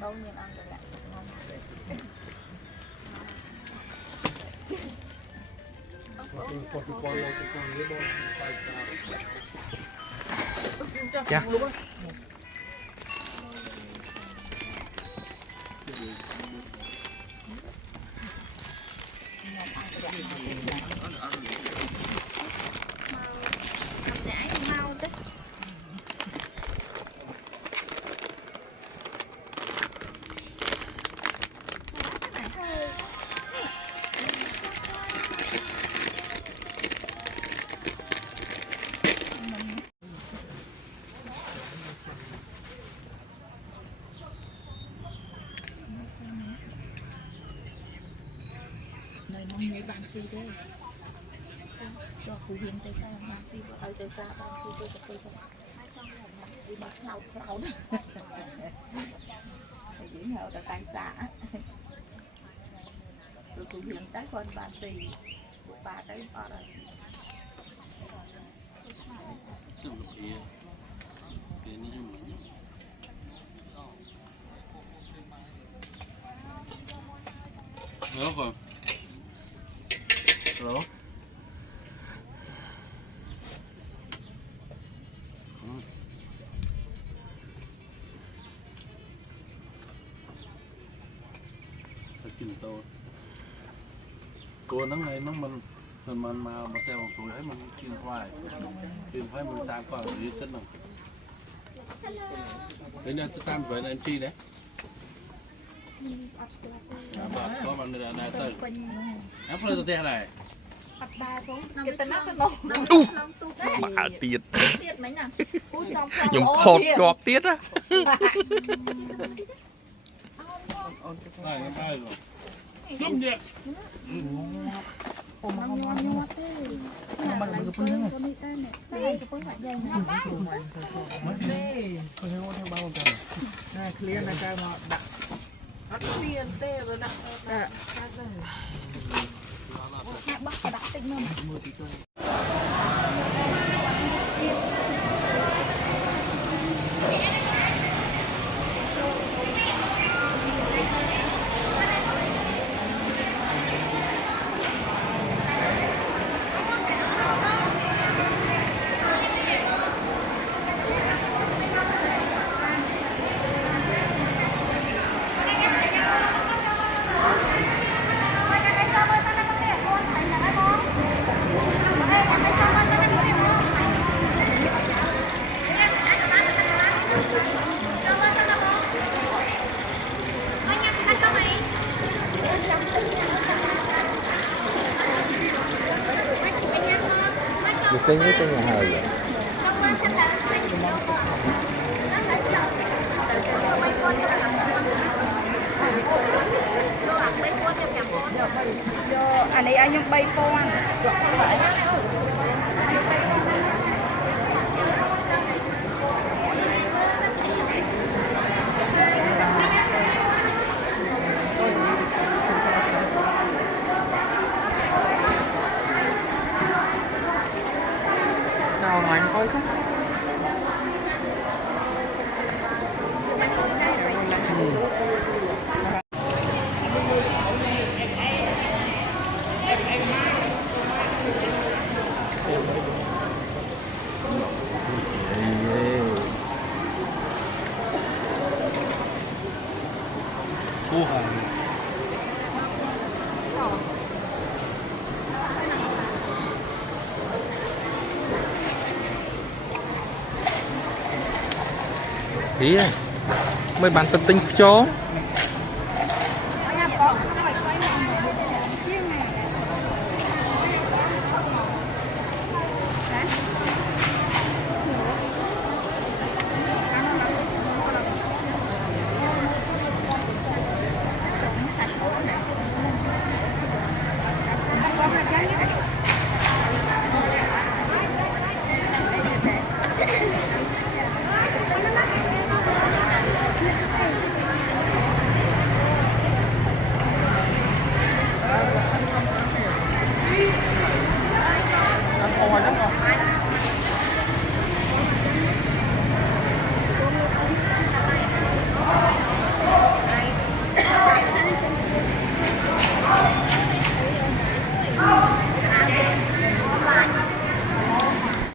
Đâu nhiên ăn được ạ. Dạ. Nơi nó nhớ bàn si đấy cho khu hiến tới sao bàn si ở tới sao bàn si tôi tập tôi đi bắt khảo khảo đấy để giữ nhau tại tài xã rồi khu hiến tới con bàn si bà tới bà rồi Được rồi. Rồi. Chừng tô. Cô nó này nó mình mà theo một tuổi thấy mình chuyên khoai mình tam qua ở dưới chân rồi. Thế nên tôi tam về là em chi đấy. Có mà người này tới. Áp lên tôi này. Bà tiệt. Tiệt mấy nào? Dùng phột gọt tiết á. Này nó bay rồi. Đúng vậy. Clear là cái mà đặt clear tê rồi đặt Bắt phải đặt tinh luôn. Được cái nhất cái nhà hờ vậy. Anh ấy anh nhung bay con. nào ngoài coi không Cô hàng. Thì mấy bạn tập tính chó